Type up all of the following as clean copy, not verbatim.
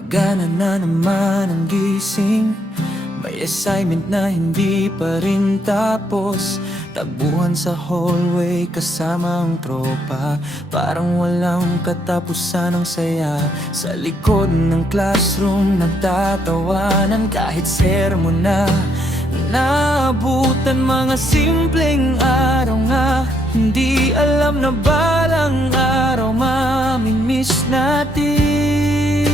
Magana na naman ang gising, may assignment na hindi pa rin tapos. Tagbuhan sa hallway kasama ang tropa, parang walang katapusan ang saya. Sa likod ng classroom nagtatawanan, kahit sermon na naabutan. Mga simpleng araw nga, hindi alam na balang araw mamimiss natin.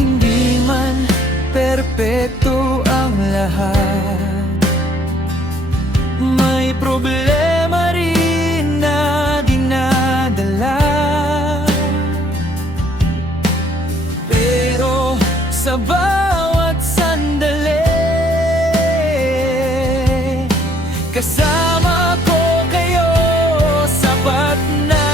Hindi man perpekto ang lahat, may problema rin na dinadala. Pero sa bawat sandali, kasama ko kayo, sapat na.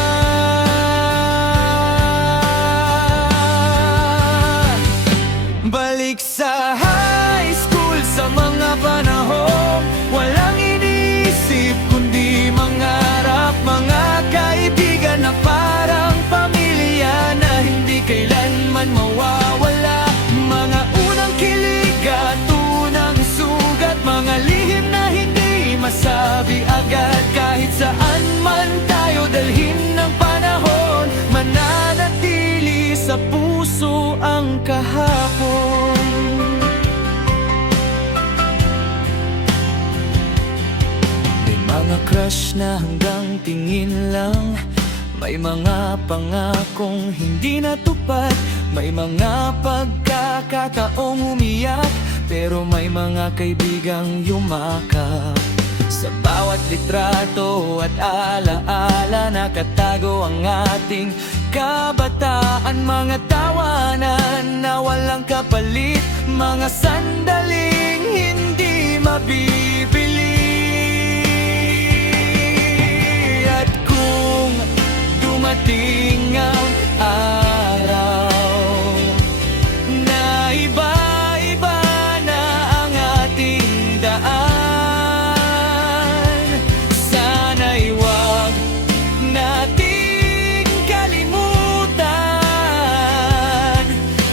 Balik sa high school, sa mga panahon walang iniisip kundi mangarap. Mga kaibigan na parang pamilya na hindi kailanman mawawala. Mga unang kilig at unang sugat, mga lihim na hindi masabi agad. Kahit saan man tayo dalhin ng panahon, mananatili sa puso ang kahapon. May mga crush na hanggang tingin lang, may mga pangakong hindi natupad, may mga pagkakataong umiyak, pero may mga kaibigang yumakap. Sa bawat litrato at alaala, nakatago ang ating kabataan. Mga tawanan na walang kapalit, mga sandaling hindi mabibili. At kung dumating ang araw na iba-iba na ang ating daan, sana'y wag nating kalimutan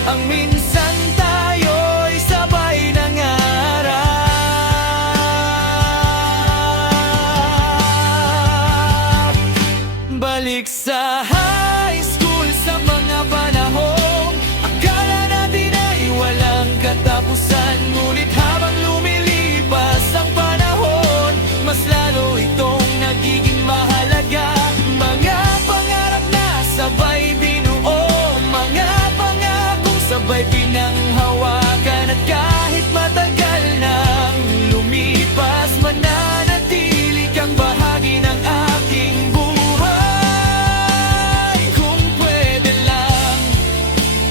ang minsan tayo'y sabay nangarap. Balik sa high school, sa mga panahon akala natin ay walang katapusan. Ngunit habang lumilipas ang panahon, mas lalo itong nagiging mahalaga. Mga pangarap na sabay binuo, mga pangakong sabay pinanghawakan. At kahit matagal nang lumipas, mananatili kang bahagi ng aking buhay. Kung pwede lang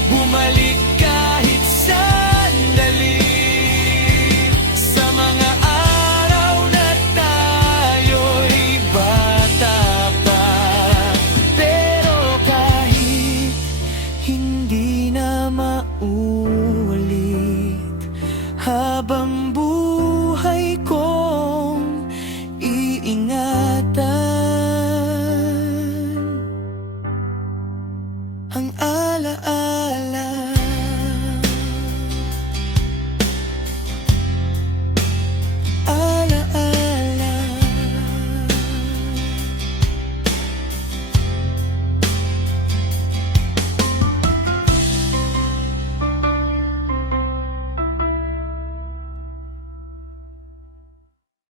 bumalik kahit sandali, sa mga araw na tayo'y bata pa. Pero kahit hindi na maulit, habang